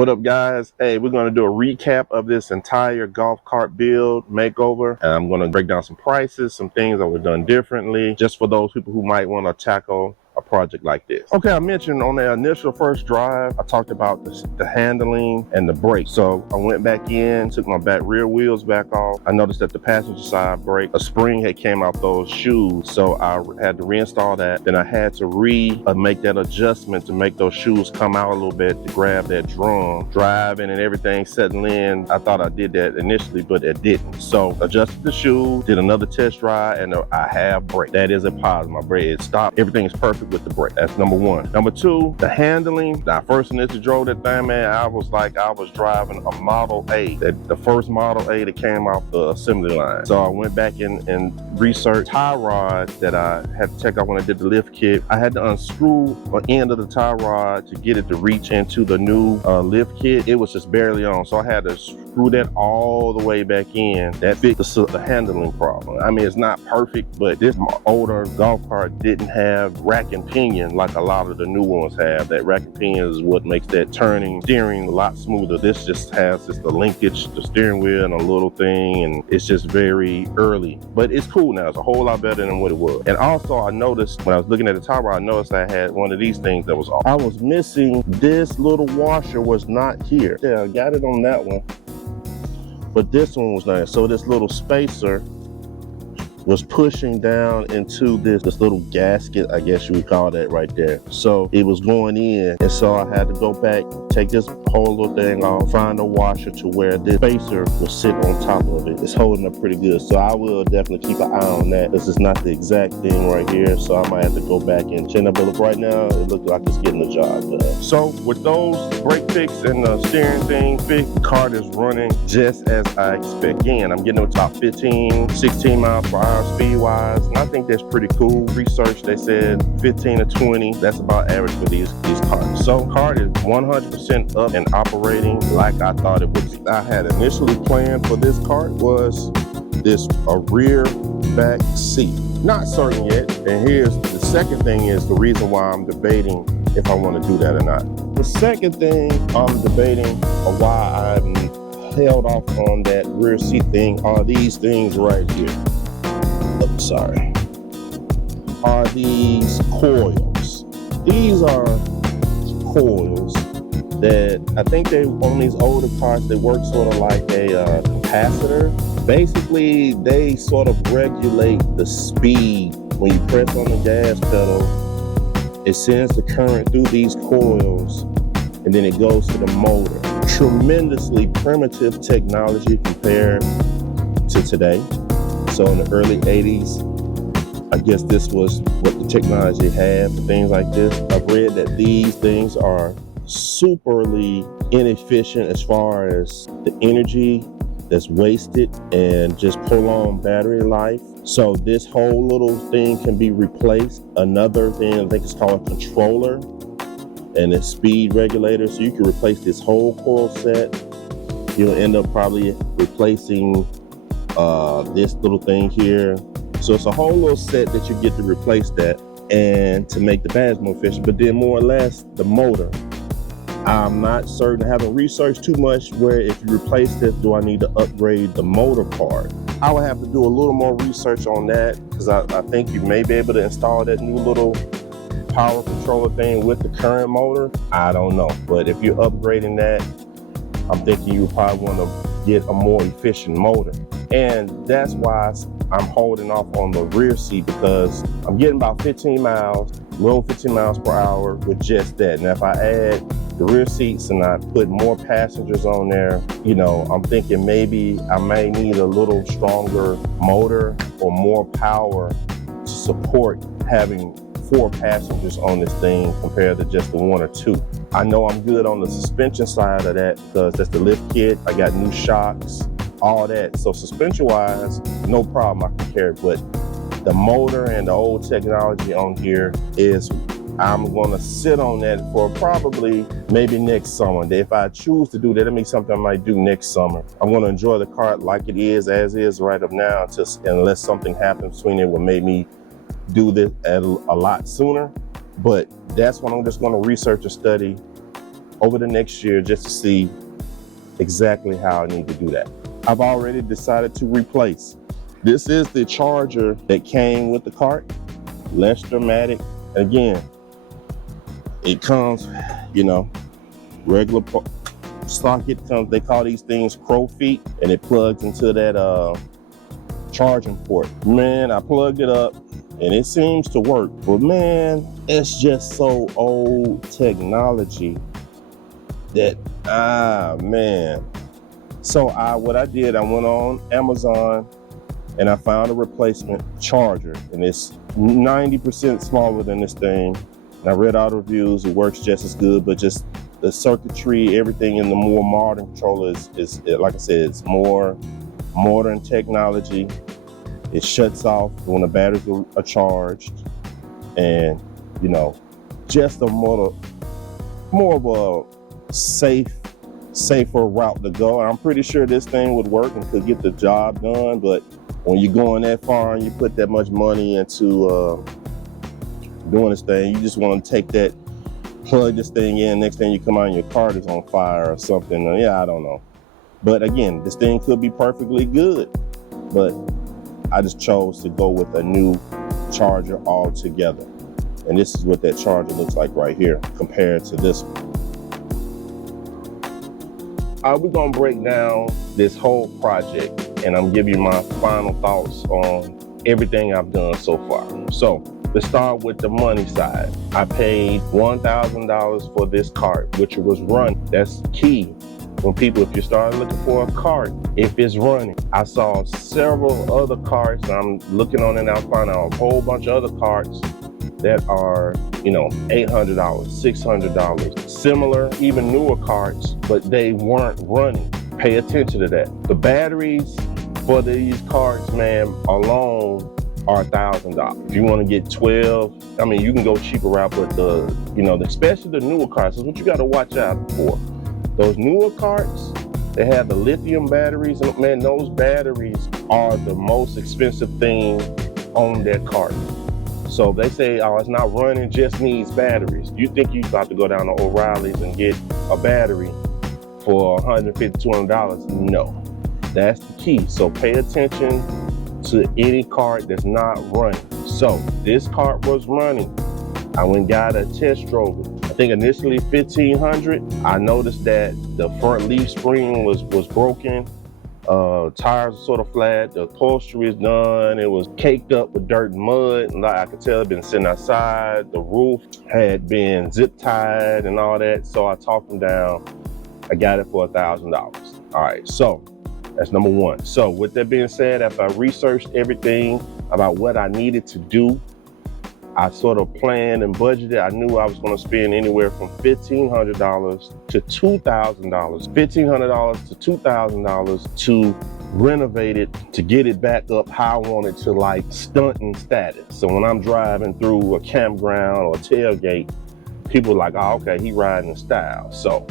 What up, guys? Hey, we're going to do a recap of this entire golf cart build makeover, and I'm going to break down some prices, some things that were done differently, just for those people who might want to tackle a project like this. Okay, I mentioned on the initial first drive, I talked about the handling and the brake. So I went back in, took my back rear wheels back off. I noticed that the passenger side brake, a spring had came out those shoes, so I had to reinstall that. Then I had to make that adjustment to make those shoes come out a little bit to grab that drum. Driving and everything settling in, I thought I did that initially, but it didn't. So adjusted the shoe, did another test drive, and I have brake. That is a positive. My brake, it stopped. Everything is perfect with the brake. That's number one. Number two, the handling. When I first initially drove that thing, man, I was like I was driving a Model A, the first Model A that came off the assembly line. So I went back in and researched tie rod that I had to check out when I did the lift kit. I had to unscrew the end of the tie rod to get it to reach into the new lift kit. It was just barely on, so I had to screw that all the way back in. That fixed the handling problem. I mean, it's not perfect, but this older golf cart didn't have rack and pinion like a lot of the new ones have. That rack and pinion is what makes that turning steering a lot smoother. This just has the linkage, the steering wheel and a little thing, and it's just very early. But it's cool now. It's a whole lot better than what it was. And also I noticed when I was looking at the tie rod, I noticed I had one of these things that was off. I was missing this little washer, was not here. Yeah, I got it on that one, but this one was not. So this little spacer was pushing down into this little gasket, I guess you would call that right there. So it was going in, and so I had to go back, take this whole little thing off, find a washer to where this spacer will sit on top of it. It's holding up pretty good, so I will definitely keep an eye on that. This is not the exact thing right here, so I might have to go back and chin up. But right now, it looks like it's getting the job done. So with those brake fix and the steering thing fixed, the cart is running just as I expect. Again, I'm getting to top 15, 16 miles per hour speed-wise, and I think that's pretty cool. Research, they said 15 to 20, that's about average for these carts. So cart is 100% up and operating like I thought it would be. I had initially planned for this cart was a rear back seat. Not certain yet, and here's the second thing is the reason why I'm debating if I want to do that or not. The second thing I'm debating why I'm held off on that rear seat thing are these things right here. Sorry, are these coils. These are coils that I think they on these older cars, they work sort of like a capacitor. Basically, they sort of regulate the speed. When you press on the gas pedal, it sends the current through these coils, and then it goes to the motor. Tremendously primitive technology compared to today. So in the early 80s, I guess this was what the technology had for things like this. I've read that these things are superly inefficient as far as the energy that's wasted and just prolonged battery life. So this whole little thing can be replaced. Another thing, I think it's called a controller and a speed regulator. So you can replace this whole coil set. You'll end up probably replacing this little thing here. So it's a whole little set that you get to replace that and to make the badge more efficient. But then more or less the motor, I'm not certain. I haven't researched too much where if you replace this, do I need to upgrade the motor part? I would have to do a little more research on that because I think you may be able to install that new little power controller thing with the current motor. I don't know, but if you're upgrading that, I'm thinking you probably want to get a more efficient motor. And that's why I'm holding off on the rear seat, because I'm getting about 15 miles, little 15 miles per hour with just that. Now, if I add the rear seats and I put more passengers on there, you know, I'm thinking maybe I may need a little stronger motor or more power to support having 4 passengers on this thing compared to just the 1 or 2. I know I'm good on the suspension side of that because that's the lift kit. I got new shocks, all that. So suspension wise, no problem, I can carry it. But the motor and the old technology on here is, I'm gonna sit on that for probably maybe next summer. If I choose to do that, that means something I might do next summer. I'm gonna enjoy the cart like it is, as is right up now, unless something happens between it will make me do this a lot sooner. But that's what I'm just gonna research and study over the next year just to see exactly how I need to do that. I've already decided to replace. This is the charger that came with the cart, less dramatic. Again, it comes, you know, regular socket comes, they call these things crow feet, and it plugs into that charging port. Man, I plugged it up and it seems to work, but man, it's just so old technology that, man. So what I did, I went on Amazon and I found a replacement charger, and it's 90% smaller than this thing. And I read all the reviews, it works just as good, but just the circuitry, everything in the more modern controller is like I said, it's more modern technology. It shuts off when the batteries are charged, and you know, just a more of a safer route to go. I'm pretty sure this thing would work and could get the job done, but when you're going that far and you put that much money into doing this thing, you just want to take that, plug this thing in, next thing you come out and your cart is on fire or something. Yeah, I don't know. But again, this thing could be perfectly good, but I just chose to go with a new charger altogether. And this is what that charger looks like right here compared to this one. We're gonna break down this whole project, and I'm giving you my final thoughts on everything I've done so far. So let's start with the money side. I paid $1,000 for this cart, which was run. That's key. When people, if you start looking for a cart, if it's running. I saw several other carts. I'm looking on it now, finding a whole bunch of other carts that are, you know, $800, $600, similar, even newer carts, but they weren't running. Pay attention to that. The batteries for these carts, man, alone are $1,000. If you want to get 12, I mean, you can go cheaper route, but especially the newer carts is what you got to watch out for. Those newer carts, they have the lithium batteries, and man, those batteries are the most expensive thing on that cart. So they say, oh, it's not running, just needs batteries. You think you're about to go down to O'Reilly's and get a battery for $150, $200? No, that's the key. So pay attention to any cart that's not running. So this cart was running. I went and got a test drove it. I think initially $1,500. I noticed that the front leaf spring was broken. Tires are sort of flat. The upholstery is done. It was caked up with dirt and mud. Like I could tell, it had been sitting outside. The roof had been zip tied and all that. So I talked them down. I got it for $1,000. All right, so that's number one. So with that being said, after I researched everything about what I needed to do, I sort of planned and budgeted. I knew I was going to spend anywhere from $1,500 to $2,000. $1,500 to $2,000 to renovate it, to get it back up how I wanted to, like stunting status. So when I'm driving through a campground or a tailgate, people are like, oh, okay, he riding in style. So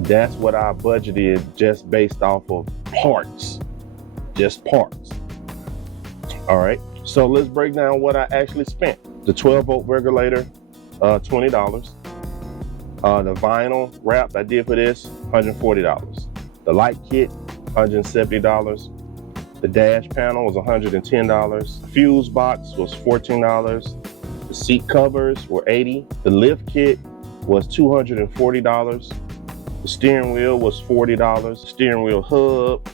that's what I budgeted, just based off of parts, just parts. All right. So let's break down what I actually spent. The 12-volt regulator, $20. The vinyl wrap I did for this, $140. The light kit, $170. The dash panel was $110. The fuse box was $14. The seat covers were $80. The lift kit was $240. The steering wheel was $40. The steering wheel hub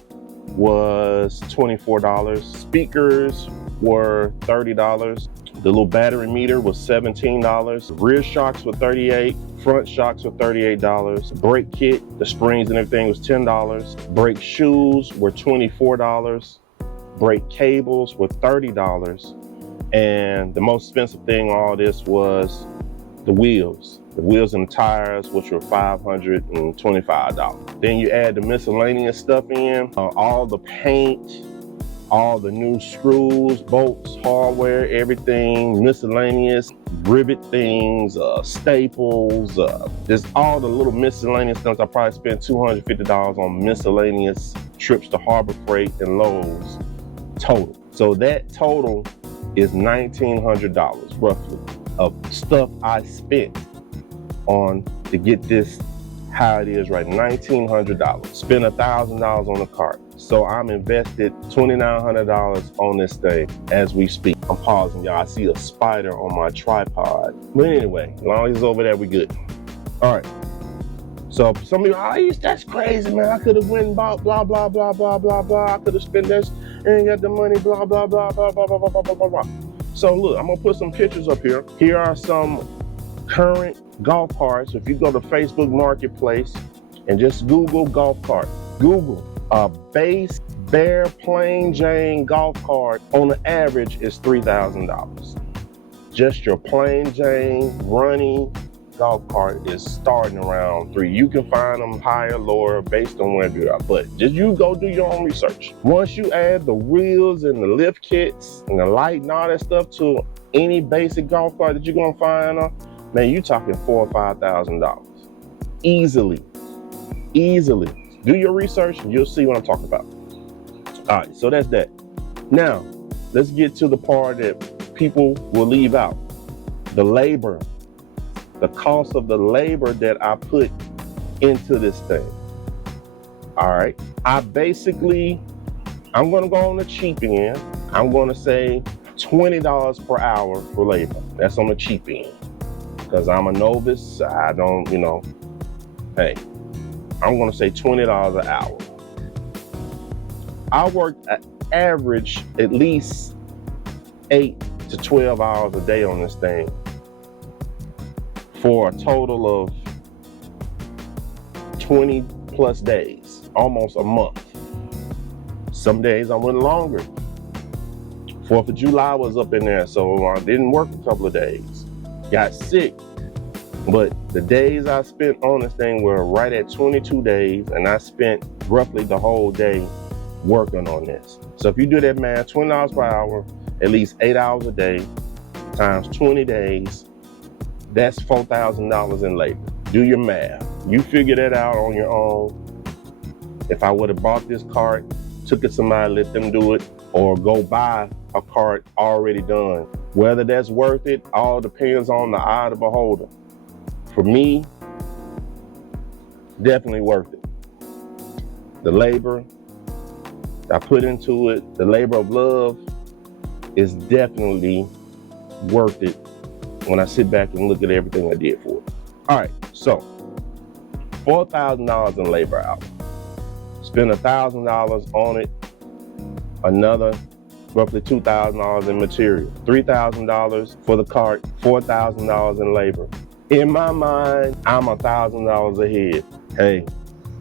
was $24. Speakers were $30. The little battery meter was $17. Rear shocks were $38. Front shocks were $38. Brake kit, the springs and everything was $10. Brake shoes were $24. Brake cables were $30. And the most expensive thing on all this was the wheels. The wheels and the tires, which were $525. Then you add the miscellaneous stuff in, all the paint, all the new screws, bolts, hardware, everything, miscellaneous, rivet things, staples, just all the little miscellaneous things. I probably spent $250 on miscellaneous trips to Harbor Freight and Lowe's total. So that total is $1,900 roughly of stuff I spent on to get this how it is right, $1,900. Spend $1,000 on the cart. So I'm invested $2,900 on this thing as we speak. I'm pausing, y'all. I see a spider on my tripod. But anyway, as long as it's over there, we good. All right. So some of you, oh, that's crazy, man. I could have went and bought blah, blah, blah, blah, blah, blah. I could have spent this and got the money, blah, blah, blah, blah, blah, blah, blah, blah, blah, blah. So look, I'm gonna put some pictures up here. Here are some current golf carts. If you go to Facebook Marketplace and just Google golf cart, Google a base bare plain Jane golf cart on the average is $3,000. Just your plain Jane running golf cart is starting around $3,000. You can find them higher, lower, based on where you are, but just you go do your own research. Once you add the wheels and the lift kits and the light and all that stuff to any basic golf cart that you're gonna find, man, you talking $4,000 or $5,000. Easily. Do your research and you'll see what I'm talking about. All right, so that's that. Now, let's get to the part that people will leave out. The labor. The cost of the labor that I put into this thing. All right. I'm gonna go on the cheap end. I'm gonna say $20 per hour for labor. That's on the cheap end. Because I'm a novice, I don't, hey, I'm gonna say $20 an hour. I work an average at least 8 to 12 hours a day on this thing for a total of 20 plus days, almost a month. Some days I went longer. 4th of July was up in there, so I didn't work a couple of days. Got sick, but the days I spent on this thing were right at 22 days, and I spent roughly the whole day working on this. So if you do that math, $20 per hour, at least 8 hours a day, times 20 days, that's $4,000 in labor. Do your math. You figure that out on your own. If I would have bought this cart, took it to somebody, let them do it, or go buy a cart already done. Whether that's worth it, all depends on the eye of the beholder. For me, definitely worth it. The labor I put into it, the labor of love, is definitely worth it when I sit back and look at everything I did for it. All right, so $4,000 in labor hour. Spend $1,000 on it, another roughly $2,000 in material, $3,000 for the cart, $4,000 in labor. In my mind, I'm $1,000 ahead. Hey,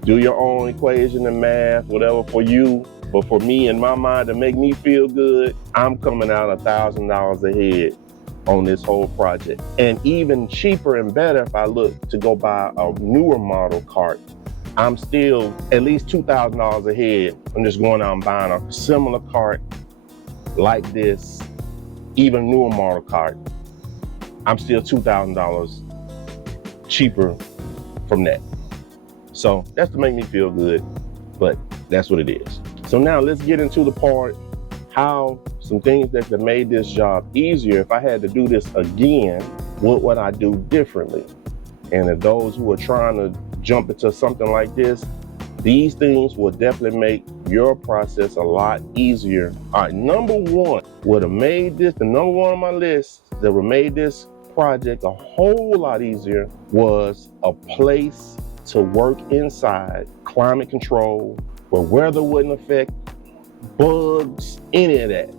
do your own equation and math, whatever for you. But for me, in my mind, to make me feel good, I'm coming out $1,000 ahead on this whole project. And even cheaper and better if I look to go buy a newer model cart, I'm still at least $2,000 ahead. I'm just going out and buying a similar cart like this, even newer model cart. I'm still $2,000 cheaper from that. So that's to make me feel good, but that's what it is. So now let's get into the part, how some things that have made this job easier. If I had to do this again, what would I do differently? And if those who are trying to jump into something like this, these things will definitely make your process a lot easier. All right, number one would have made this, the number one on my list that would have made this project a whole lot easier was a place to work inside, climate control, where weather wouldn't affect bugs, any of that.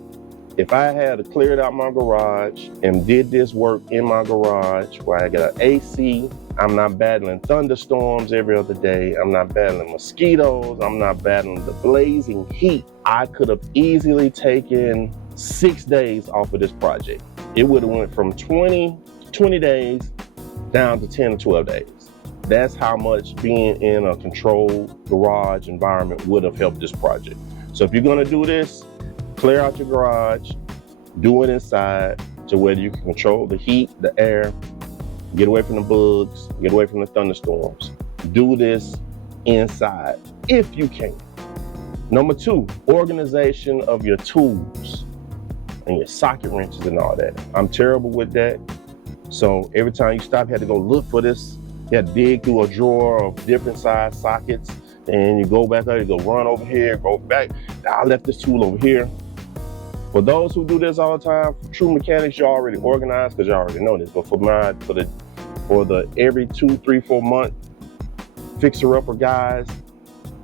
If I had cleared out my garage and did this work in my garage where I got an AC, I'm not battling thunderstorms every other day, I'm not battling mosquitoes, I'm not battling the blazing heat, I could have easily taken 6 days off of this project. It would have went from 20 days down to 10 to 12 days. That's how much being in a controlled garage environment would have helped this project. So if you're gonna do this, clear out your garage, do it inside to where you can control the heat, the air, get away from the bugs, get away from the thunderstorms. Do this inside if you can. Number two, organization of your tools and your socket wrenches and all that. I'm terrible with that. So every time you stop, you have to go look for this You have to dig through a drawer of different size sockets, and you go back there, you go run over here, go back. I left this tool over here. For those who do this all the time, true mechanics, you're already organized because you already know this. But for the every 2, 3, 4 month fixer-upper guys,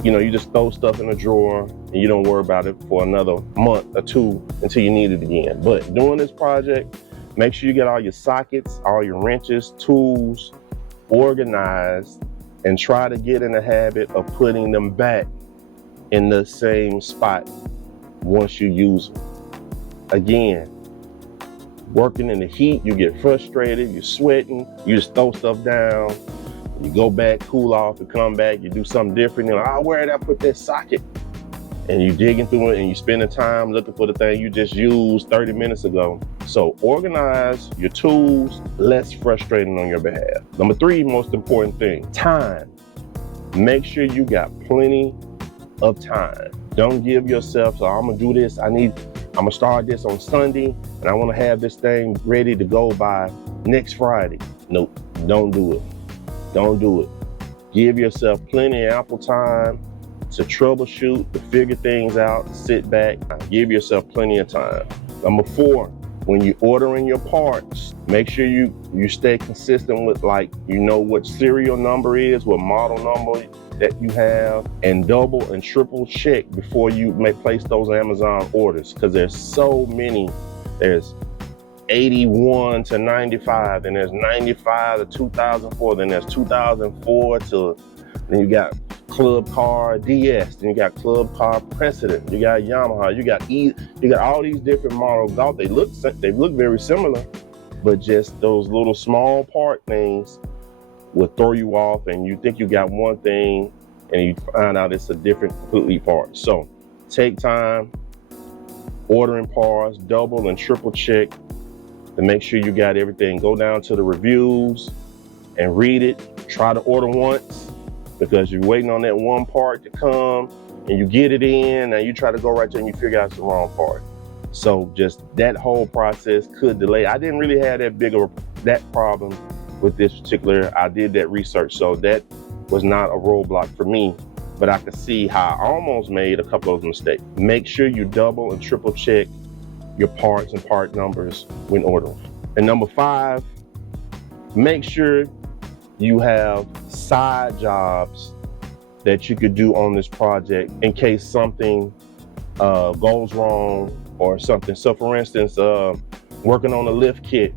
you know, you just throw stuff in a drawer and you don't worry about it for another month or 2 until you need it again. But doing this project, make sure you get all your sockets, all your wrenches, tools organized, and try to get in the habit of putting them back in the same spot once you use them. Again, working in the heat, you get frustrated, you're sweating, you just throw stuff down, you go back, cool off, you come back, you do something different, you're like, oh, where did I put that socket? And you're digging through it and you spending time looking for the thing you just used 30 minutes ago. So organize your tools, less frustrating on your behalf. Number 3, most important thing, time. Make sure you got plenty of time. Don't give yourself, so I'm gonna do this, I'm gonna start this on Sunday and I wanna have this thing ready to go by next Friday. Nope, don't do it. Don't do it. Give yourself plenty of ample time to troubleshoot, to figure things out, sit back, give yourself plenty of time. Number 4, when you're ordering your parts, make sure you stay consistent with, like, you know what serial number is, what model number that you have, and double and triple check before you may place those Amazon orders, because there's so many. There's 81 to 95, and there's 95 to 2004, then there's 2004 to, then you got Club Car DS, then you got Club Car Precedent, you got Yamaha, you got all these different models. They look very similar, but just those little small part things will throw you off, and you think you got one thing and you find out it's a different completely part. So take time ordering parts, double and triple check to make sure you got everything. Go down to the reviews and read it. Try to order once, because you're waiting on that one part to come and you get it in, and you try to go right there and you figure out it's the wrong part. So just that whole process could delay. I didn't really have that problem with this particular. I did that research, so that was not a roadblock for me, but I could see how I almost made a couple of mistakes. Make sure you double and triple check your parts and part numbers when ordering. And number 5, make sure you have side jobs that you could do on this project in case something goes wrong or something. So for instance, working on the lift kit,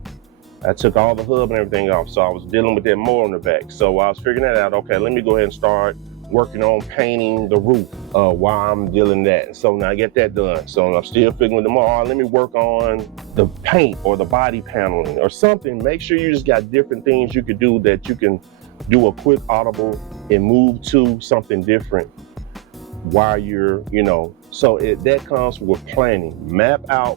I took all the hub and everything off, so I was dealing with that motor in the back. So I was figuring that out. Okay, let me go ahead and start working on painting the roof while I'm dealing that. So now I get that done. So I'm still figuring them all. Let me work on the paint or the body paneling or something. Make sure you just got different things you could do, that you can do a quick audible and move to something different while you're, so that comes with planning. Map out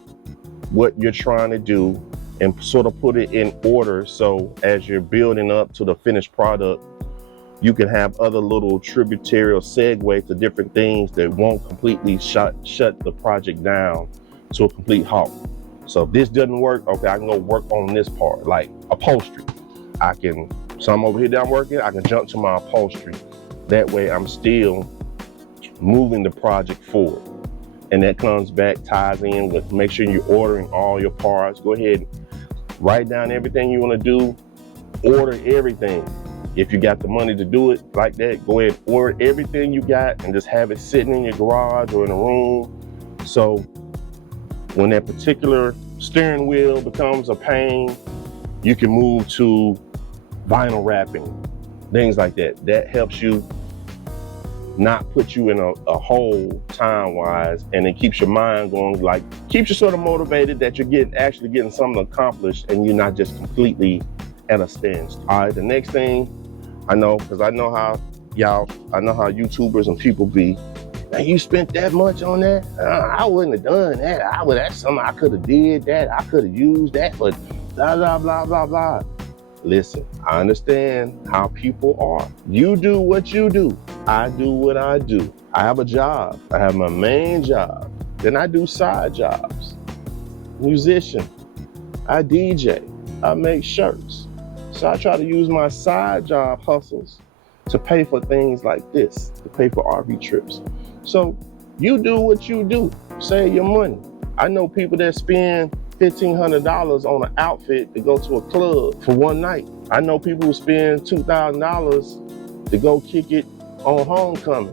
what you're trying to do and sort of put it in order, so as you're building up to the finished product, you can have other little tributary or segue to different things that won't completely shut the project down to a complete halt. So if this doesn't work, okay, I can go work on this part, like upholstery. So I'm over here that I'm working, I can jump to my upholstery. That way I'm still moving the project forward. And that ties in with make sure you're ordering all your parts. Go ahead, write down everything you want to do, order everything. If you got the money to do it like that, go ahead, order everything you got and just have it sitting in your garage or in a room. So when that particular steering wheel becomes a pain, you can move to vinyl wrapping, things like that. That helps you not put you in a hole time-wise, and it keeps your mind going, like keeps you sort of motivated that you're actually getting something accomplished and you're not just completely at a standstill. All right, the next thing I know, because I know how YouTubers and people be, man, you spent that much on that? I wouldn't have done that. That's something I could have did that. I could have used that, but blah, blah, blah, blah, blah. Listen, I understand how people are. You do what you do. I do what I do. I have a job. I have my main job. Then I do side jobs. Musician. I DJ. I make shirts. So I try to use my side job hustles to pay for things like this, to pay for RV trips. So you do what you do, save your money. I know people that spend $1,500 on an outfit to go to a club for one night. I know people who spend $2,000 to go kick it on homecoming.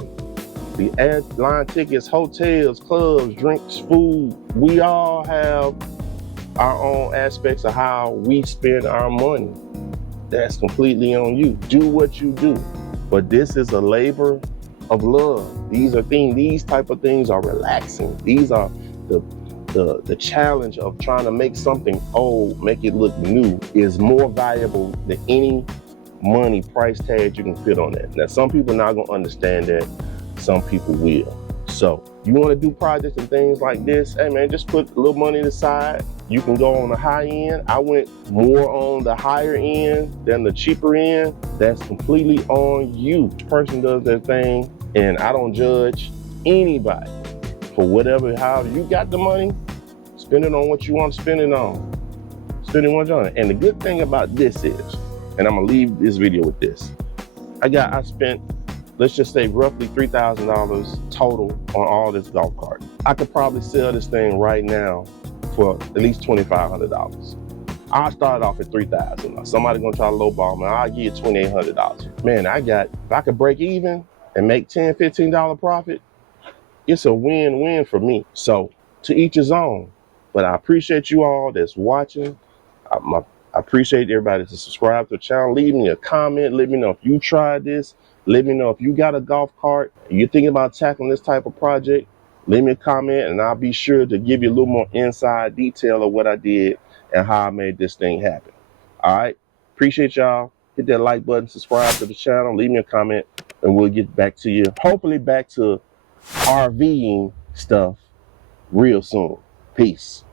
The airline tickets, hotels, clubs, drinks, food. We all have our own aspects of how we spend our money. That's completely on you. Do what you do. But this is a labor of love. These type of things are relaxing. These are the challenge of trying to make something old, make it look new, is more valuable than any money price tag you can put on that. Now, some people are not gonna understand that. Some people will. So you want to do projects and things like this, hey man, just put a little money aside. You can go on the high end. I went more on the higher end than the cheaper end. That's completely on you. Person does their thing, and I don't judge anybody for whatever, however you got the money, spend it on what you want to spend it on. Spend it on what you want. And the good thing about this is, and I'm gonna leave this video with this. I spent, let's just say roughly $3,000 total on all this golf cart. I could probably sell this thing right now for at least $2,500. I started off at $3,000. Now somebody gonna try to lowball me, I'll give you $2,800. Man, if I could break even and make $10, $15 profit, it's a win-win for me. So to each his own. But I appreciate you all that's watching. I appreciate everybody to subscribe to the channel. Leave me a comment. Let me know if you tried this. Let me know if you got a golf cart and you're thinking about tackling this type of project. Leave me a comment and I'll be sure to give you a little more inside detail of what I did and how I made this thing happen. All right. Appreciate y'all. Hit that like button, subscribe to the channel, leave me a comment, and we'll get back to you. Hopefully back to RVing stuff real soon. Peace.